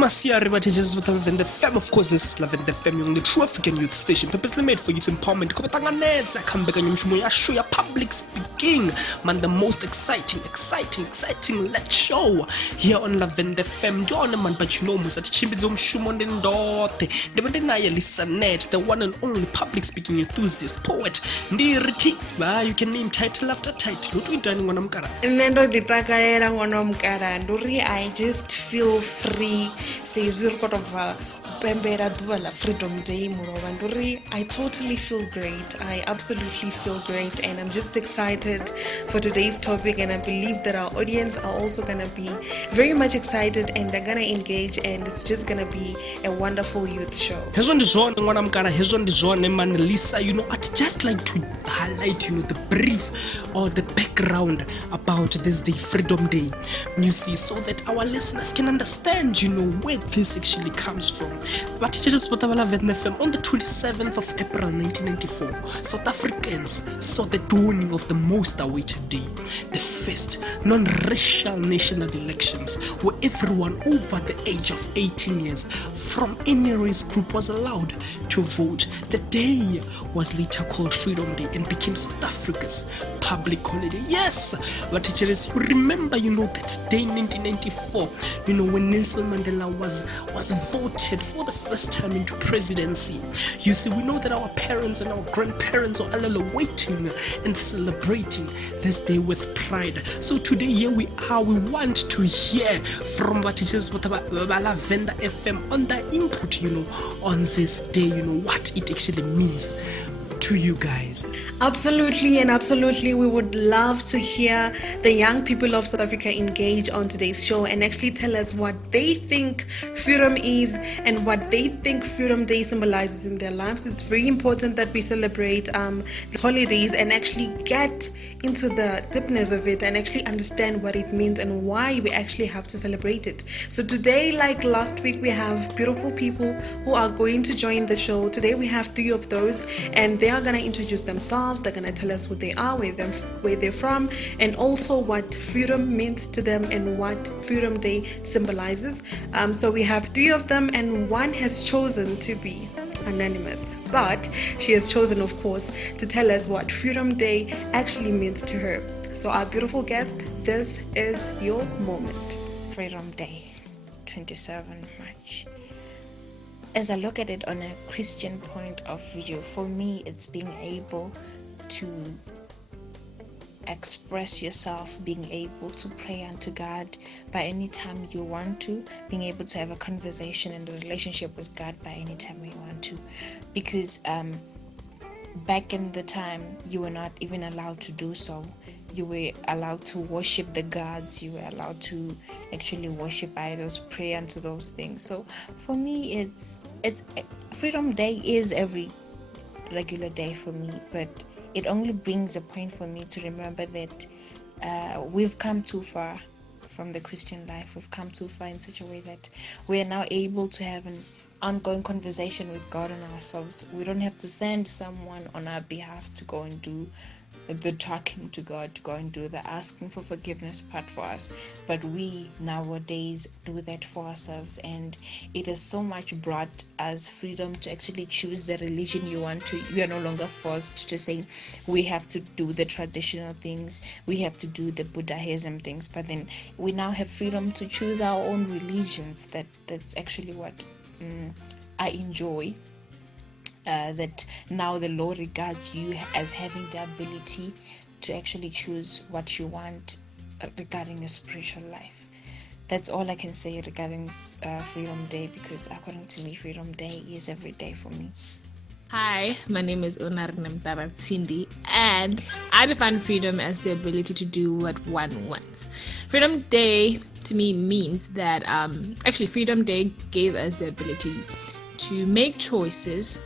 Masiari Batajas with Lavender Fem. Of course, this is Lavender Fem, young the true African youth station, purposely made for youth empowerment. Kobatanganets, I come back and you show your public speaking. Man, the most exciting let's show here on Lavender Fem. John man, but you know, Musa Chimbizum Shumon and Dote, the Mandanaya Lisanet, the one and only public speaking enthusiast, poet, Ndiriti. You can name title after title. What we done when I'm cara? I just feel free. Says you're part of Freedom Day. I totally feel great. I absolutely feel great, and I'm just excited for today's topic. And I believe that our audience are also gonna be very much excited, and they're gonna engage, and it's just gonna be a wonderful youth show. Here's on the zone, when I'm gonna here's on the zone, man, Lisa. I'd just like to highlight, the brief or the background about this day, Freedom Day. You see, so that our listeners can understand, where this actually comes from. But teachers on the 27th of April 1994, South Africans saw the dawning of the most awaited day, the first non-racial national elections, where everyone over the age of 18 years from any race group was allowed to vote. The day was later called Freedom Day and became South Africa's public holiday. Yes, but teachers, you remember, that day in 1994, when Nelson Mandela was voted for the first time into presidency. You see, we know that our parents and our grandparents are all waiting and celebrating this day with pride. So today, here we are. We want to hear from what teachers with Lavender FM on the input, on this day, what it actually means to you guys. Absolutely, and absolutely, we would love to hear the young people of South Africa engage on today's show and actually tell us what they think freedom is and what they think Freedom Day symbolizes in their lives. It's very important that we celebrate the holidays and actually get into the deepness of it and actually understand what it means and why we actually have to celebrate it. So today, like last week, we have beautiful people who are going to join the show. Today we have 3 of those, and they are going to introduce themselves. They're going to tell us who they are, where they're from, and also what freedom means to them and what Freedom Day symbolizes. So we have 3 of them, and one has chosen to be anonymous, but she has chosen, of course, to tell us what Freedom Day actually means to her. So our beautiful guest, this is your moment. Freedom Day, 27 March. As I look at it on a Christian point of view, for me, it's being able to express yourself, being able to pray unto God by any time you want to, being able to have a conversation and a relationship with God by any time you want to. Because back in the time, you were not even allowed to do so. You were allowed to worship the gods. You were allowed to actually worship idols, pray unto those things. So for me, it's Freedom Day is every regular day for me, but it only brings a point for me to remember that we've come too far from the Christian life. We've come too far in such a way that we are now able to have an ongoing conversation with God and ourselves. We don't have to send someone on our behalf to go and do the talking to God, to go and do the asking for forgiveness part for us, but we nowadays do that for ourselves, and it has so much brought us freedom to actually choose the religion you want to. You are no longer forced to say we have to do the traditional things, we have to do the Buddhism things, but then we now have freedom to choose our own religions. That's actually what I enjoy. That now the Lord regards you as having the ability to actually choose what you want regarding your spiritual life. That's all I can say regarding Freedom Day, because according to me, Freedom Day is every day for me. Hi, my name is Onarnemtara Cindy, and I define freedom as the ability to do what one wants. Freedom Day to me means that actually Freedom Day gave us the ability to make choices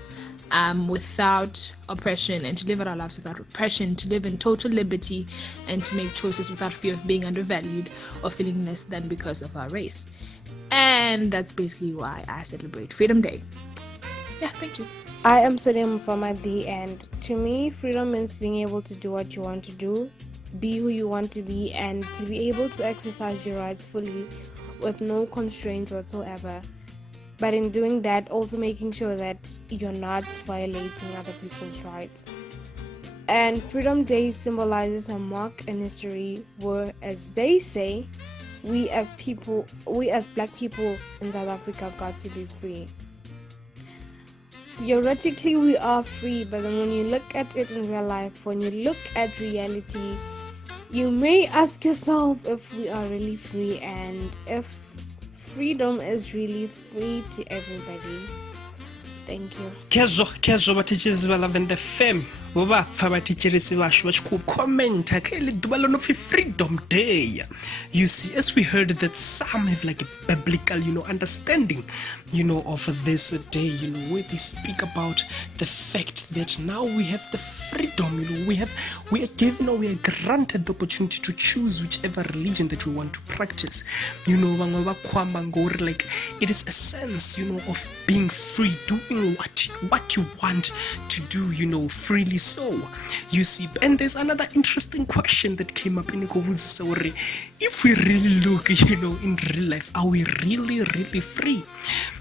without oppression, and to live out our lives without oppression, to live in total liberty, and to make choices without fear of being undervalued or feeling less than because of our race. And that's basically why I celebrate Freedom Day. Yeah, thank you. I am Sonia Mufamadi, and to me, freedom means being able to do what you want to do, be who you want to be, and to be able to exercise your right fully with no constraints whatsoever. But in doing that, also making sure that you're not violating other people's rights. And Freedom Day symbolizes a mark in history where, as they say, we as black people in South Africa got to be free. Theoretically, we are free, but then when you look at it in real life, when you look at reality, you may ask yourself if we are really free and if freedom is really free to everybody. Thank you. Kezwo vatichisi va Lavender FM vo va pfa vaticherisi vashu va chiku commenta ka ile duba lono fi Freedom Day. You see, as we heard that some have like a biblical, understanding, of this day, where they speak about the fact that now we have the freedom, we are given or we are granted the opportunity to choose whichever religion that we want to practice. Vamwe va kwamba ngori like it is a sense, of being free, doing what you want to do, freely so. You see, and there's another interesting question that came up in Ikobuzisa. If we really look, in real life, are we really, really free?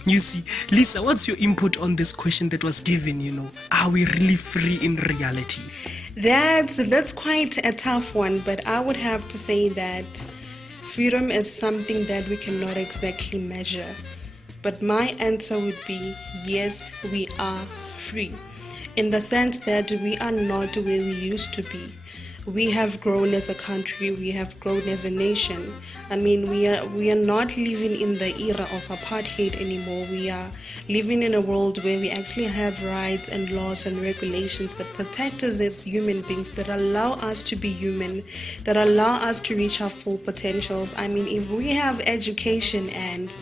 You see, Lisa, what's your input on this question that was given, are we really free in reality? That's quite a tough one, but I would have to say that freedom is something that we cannot exactly measure. But my answer would be yes, we are free, in the sense that we are not where we used to be. We have grown as a country, we have grown as a nation. I mean, we are not living in the era of apartheid anymore. We are living in a world where we actually have rights and laws and regulations that protect us as human beings, that allow us to be human, that allow us to reach our full potentials. I mean, if we have education and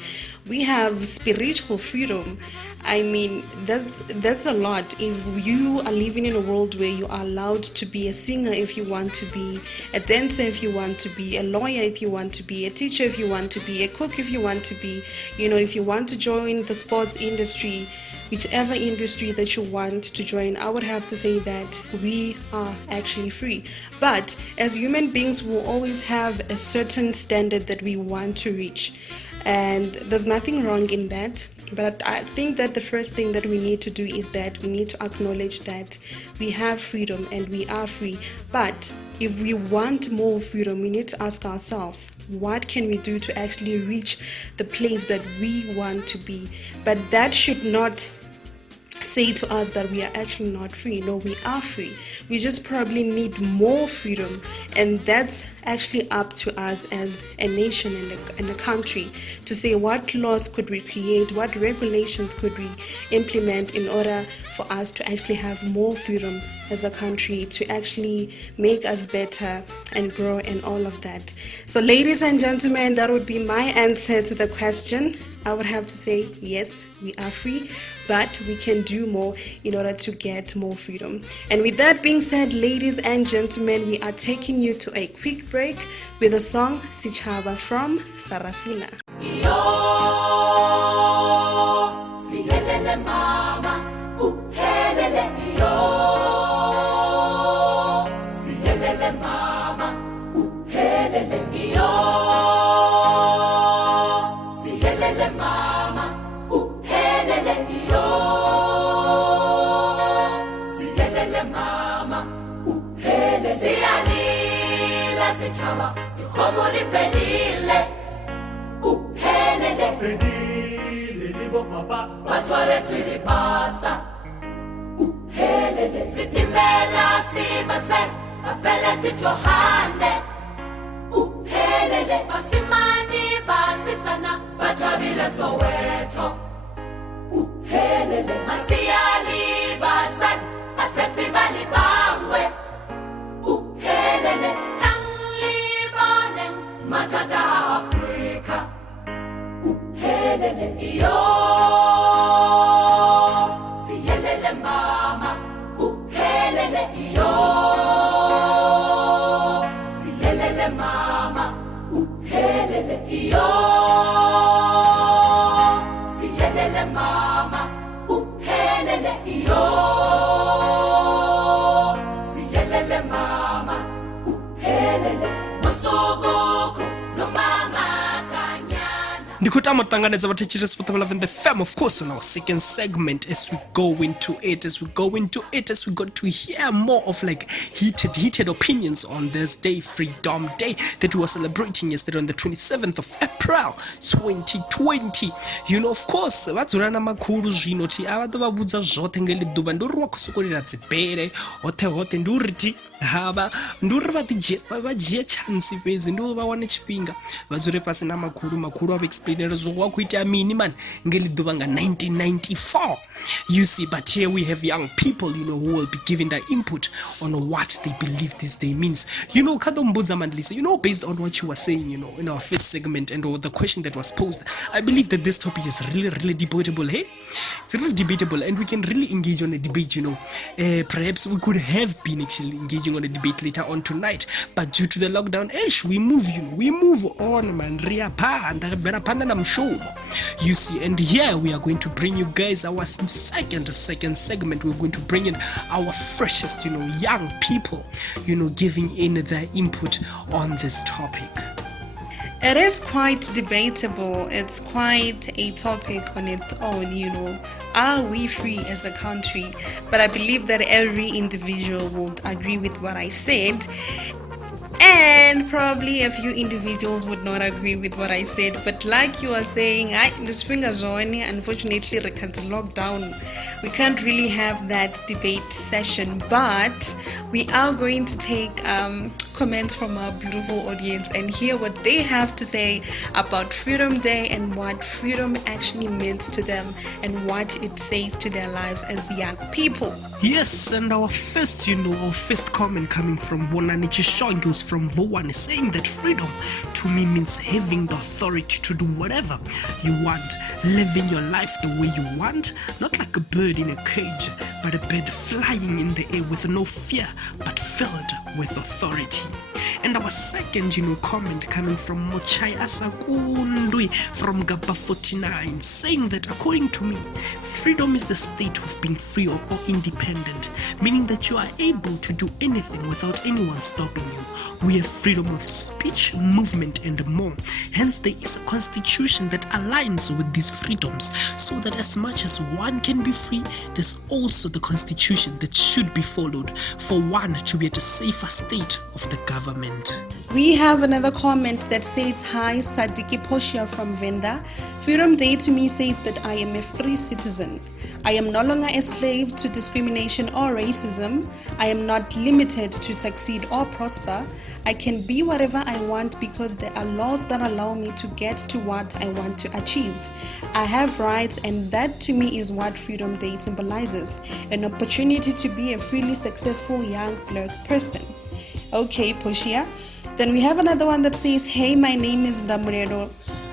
we have spiritual freedom, I mean, that's a lot. If you are living in a world where you are allowed to be a singer if you want to be, a dancer if you want to be, a lawyer if you want to be, a teacher if you want to be, a cook if you want to be, if you want to join the sports industry, whichever industry that you want to join, I would have to say that we are actually free. But as human beings, we'll always have a certain standard that we want to reach. And there's nothing wrong in that. But I think that the first thing that we need to do is that we need to acknowledge that we have freedom and we are free. But if we want more freedom, we need to ask ourselves, what can we do to actually reach the place that we want to be? But that should not say to us that we are actually not free. No, we are free. We just probably need more freedom, and that's actually up to us as a nation and a country to say what laws could we create, what regulations could we implement in order for us to actually have more freedom as a country, to actually make us better and grow and all of that. So ladies and gentlemen, that would be my answer to the question. I would have to say yes, we are free, but we can do more in order to get more freedom. And with that being said, ladies and gentlemen, we are taking you to a quick break with the song Sichaba from Sarafina. Sichaba, ikhomo lifelile, uphelele fedile libo papa, batware twili pasa, uphelele sitimela sibatse, bafele tijohane, uphelele basimani basitsana, bachabile Soweto, uphelele masiyali basad, basetsi bali bangwe, uphelele Matata Africa, uhelele iyo, siyelele mama, uhelele iyo, siyelele mama, uhelele iyo, siyelele mama, uhelele iyo, siyelele mama, uhelele. Masogoko no mama kanyana ndikutama tanganedza vatechers for the love and the fam, of course, on our second segment as we go into it, as we got to hear more of like heated opinions on this day, Freedom Day, that we were celebrating yesterday on the 27th of April 2020. Of course, vadzurana makuru zvino ti ava tovabudza zvote ngeli duva nduri wakusokorera dzibhere hote nduriti hava nduri vajia chansi pezi ndo vawane chipinga vazure pasi namakuru ava explainera zvokuita mini man ngeli duva nga 1994. You see, but here we have young people, who will be giving their input on what they believe this day means. Kadombudza Mandlisa, based on what you were saying, in our first segment and the question that was posed, I believe that this topic is really, really debatable. Hey, it's really debatable, and we can really engage on a debate. Perhaps we could have been actually engaging on a debate later on tonight, but due to the lockdown, we move on, man. You see, and here we are going to bring you guys our second segment. We're going to bring in our freshest, young people, giving in their input on this topic. It is quite debatable. It's quite a topic on its own, Are we free as a country? But I believe that every individual would agree with what I said. And probably a few individuals would not agree with what I said. But like you were saying, unfortunately, lockdown. We can't really have that debate session. But we are going to take comments from our beautiful audience and hear what they have to say about Freedom Day and what freedom actually means to them and what it says to their lives as young people. Yes, and our first comment coming from Bonani Chishongos from Vowan, saying that freedom to me means having the authority to do whatever you want, living your life the way you want, not like a bird in a cage, but a bird flying in the air with no fear, but filled with authority. And our second, comment coming from Mochai Asakundui from Gaba 49, saying that according to me, freedom is the state of being free or independent, meaning that you are able to do anything without anyone stopping you. We have freedom of speech, movement, and more. Hence, there is a constitution that aligns with these freedoms, so that as much as one can be free, there's also the constitution that should be followed for one to be at a safer state of the government. We have another comment that says, "Hi, Sadiki Poshia from Venda. Freedom Day to me says that I am a free citizen. I am no longer a slave to discrimination or racism. I am not limited to succeed or prosper. I can be whatever I want because there are laws that allow me to get to what I want to achieve. I have rights, and that to me is what Freedom Day symbolizes, an opportunity to be a freely successful young black person." Okay, Poshia. Then we have another one that says, "Hey, my name is Damurero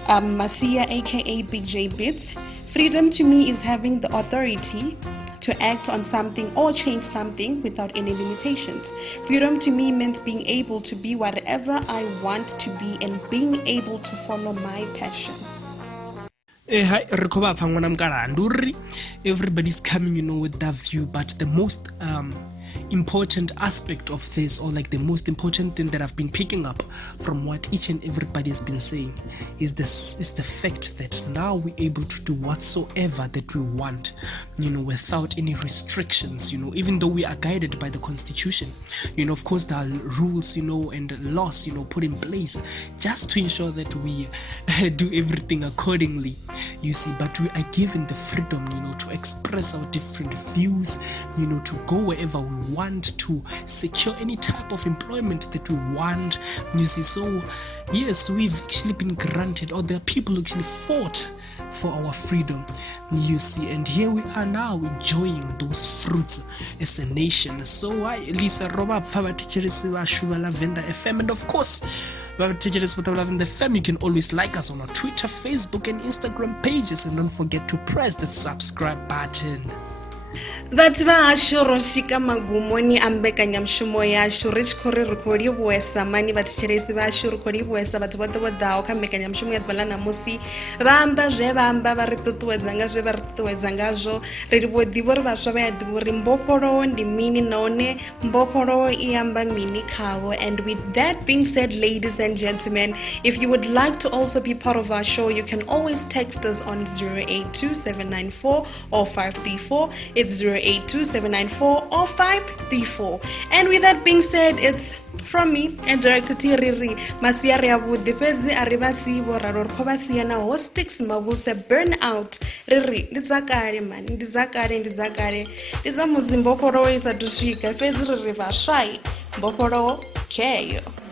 Masia, aka Big J Bits. Freedom to me is having the authority to act on something or change something without any limitations. Freedom to me means being able to be whatever I want to be and being able to follow my passion." Everybody's coming, with that view, but the most important aspect of this, or like the most important thing that I've been picking up from what each and everybody has been saying, is the fact that now we're able to do whatsoever that we want, without any restrictions, even though we are guided by the constitution. Of course there are rules, and laws, put in place just to ensure that we do everything accordingly, you see, but we are given the freedom, to express our different views, to go wherever we want, to secure any type of employment that we want, you see. So yes, we've actually been granted, or there are people who actually fought for our freedom, you see, and here we are now enjoying those fruits as a nation. So Lisa Roba Shuvala Venda FM, and of course the FM, you can always like us on our Twitter, Facebook, and Instagram pages, and don't forget to press the subscribe button. vhathu vha hashu ro swika magumoni a mbekanyamushumo yashu ri tshi khou ri khou livhuwesa mani vhathetshelesi vhashu ri khou livhuwesa vhathu vhoṱhe vho ḓaho kha mbekanyamushumo ya ḓuvha ḽa ṋamusi vha amba zwe vha amba vha ri ṱuṱuwedza nga zwe vha ri ṱuṱuwedza ngazwo ri vho ḓivha uri vhaswa vha ya ḓivha uri mbofholowo ndi mini nahone mbofholowo I amba mini khavho. And with that being said, ladies and gentlemen, if you would like to also be part of our show, you can always text us on 082-794 or 534. It's 082-794 or 534. And with that being said, it's from me and Director Tiriri Masiari Abudi Pezi Arivasi Boraro Kovasiana Hostix Mavuse Burnout Riri Dizakare man Dizakare Dizamuzimbo Foro is a Dushika Pezi River Shai Boporo Keyo.